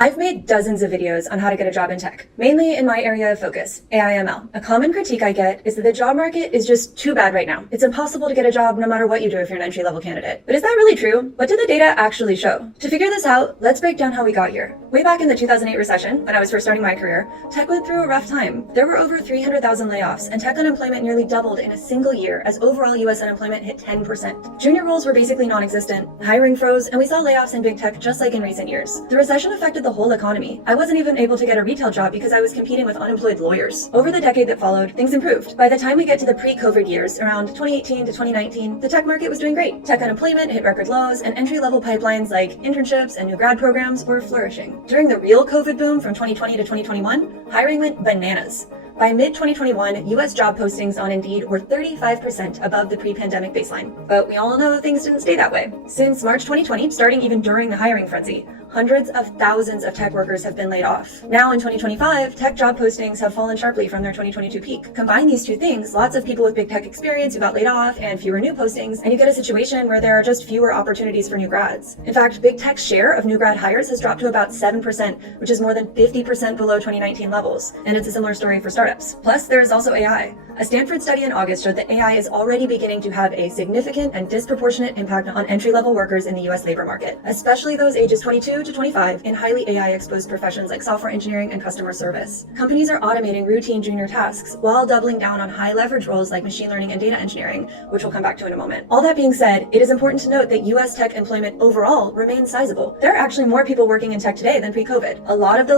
I've made dozens of videos on how to get a job in tech, mainly in my area of focus, AI/ML. A common critique I get is that the job market is just too bad right now. It's impossible to get a job no matter what you do if you're an entry-level candidate. But is that really true? What did the data actually show? To figure this out, let's break down how we got here. Way back in the 2008 recession, when I was first starting my career, tech went through a rough time. There were over 300,000 layoffs, and tech unemployment nearly doubled in a single year as overall US unemployment hit 10%. Junior roles were basically non-existent, hiring froze, and we saw layoffs in big tech just like in recent years. The recession affected the whole economy. I wasn't even able to get a retail job because I was competing with unemployed lawyers. Over the decade that followed, things improved. By the time we get to the pre-COVID years, around 2018 to 2019, the tech market was doing great. Tech unemployment hit record lows, and entry-level pipelines like internships and new grad programs were flourishing. During the real COVID boom from 2020 to 2021, hiring went bananas. By mid-2021, US job postings on Indeed were 35% above the pre-pandemic baseline. But we all know things didn't stay that way. Since March 2020, starting even during the hiring frenzy, hundreds of thousands of tech workers have been laid off. Now in 2025, tech job postings have fallen sharply from their 2022 peak. Combine these two things, lots of people with big tech experience who got laid off and fewer new postings, and you get a situation where there are just fewer opportunities for new grads. In fact, big tech's share of new grad hires has dropped to about 7%, which is more than 50% below 2019 levels. And it's a similar story for startups. Plus, there is also AI. A Stanford study in August showed that AI is already beginning to have a significant and disproportionate impact on entry-level workers in the US labor market, especially those ages 22 to 25 in highly AI-exposed professions like software engineering and customer service. Companies are automating routine junior tasks while doubling down on high-leverage roles like machine learning and data engineering, which we'll come back to in a moment. All that being said, it is important to note that US tech employment overall remains sizable. There are actually more people working in tech today than pre-COVID. A lot of the